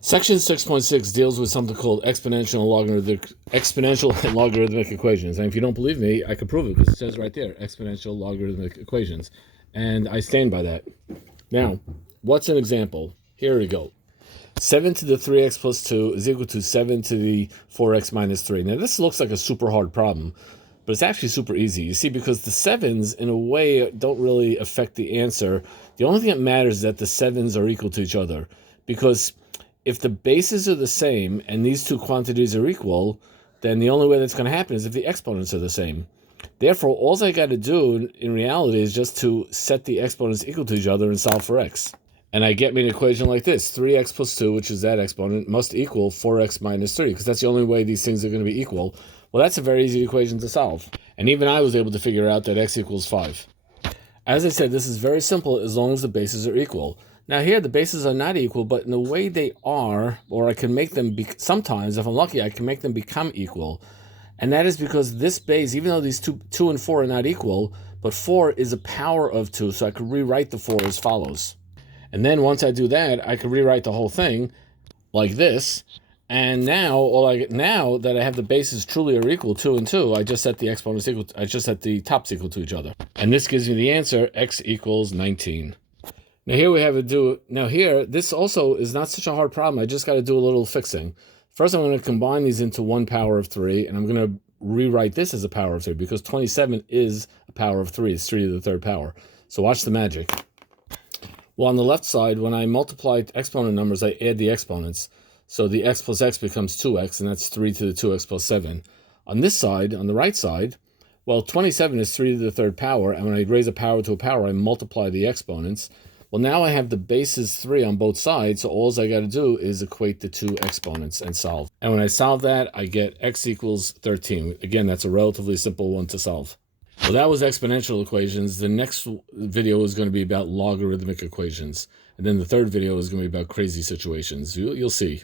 Section 6.6 deals with something called exponential and logarithmic equations. And if you don't believe me, I can prove it because it says right there, exponential logarithmic equations. And I stand by that. Now, what's an example? Here we go. 7 to the 3x plus 2 is equal to 7 to the 4x minus 3. Now, this looks like a super hard problem, but it's actually super easy. You see, because the 7s, in a way, don't really affect the answer. The only thing that matters is that the 7s are equal to each other. Because if the bases are the same and these two quantities are equal, then the only way that's going to happen is if the exponents are the same. Therefore, all I got to do in reality is just to set the exponents equal to each other and solve for x. And I get me an equation like this. 3x plus 2, which is that exponent, must equal 4x minus 3, because that's the only way these things are going to be equal. Well, that's a very easy equation to solve. And even I was able to figure out that x equals 5. As I said, this is very simple as long as the bases are equal. Now here, the bases are not equal, but in the way they are, or I can make them, sometimes, if I'm lucky, I can make them become equal. And that is because this base, even though these 2 and 4 are not equal, but 4 is a power of 2, so I could rewrite the 4 as follows. And then once I do that, I can rewrite the whole thing like this. And now, now that I have the bases truly are equal, 2 and 2, I just set the exponents equal. I just set the tops equal to each other, and this gives me the answer: x equals 19. Now here we have to do. Now here, this also is not such a hard problem. I just got to do a little fixing. First, I'm going to combine these into 1 power of 3, and I'm going to rewrite this as a power of 3 because 27 is a power of 3. It's 3 to the third power. So watch the magic. Well, on the left side, when I multiply exponent numbers, I add the exponents. So the x plus x becomes 2x, and that's 3 to the 2x plus 7. On this side, on the right side, well, 27 is 3 to the third power, and when I raise a power to a power, I multiply the exponents. Well, now I have the bases 3 on both sides, so all I got to do is equate the two exponents and solve. And when I solve that, I get x equals 13. Again, that's a relatively simple one to solve. Well, that was exponential equations. The next video is going to be about logarithmic equations. And then the third video is going to be about crazy situations. You'll see.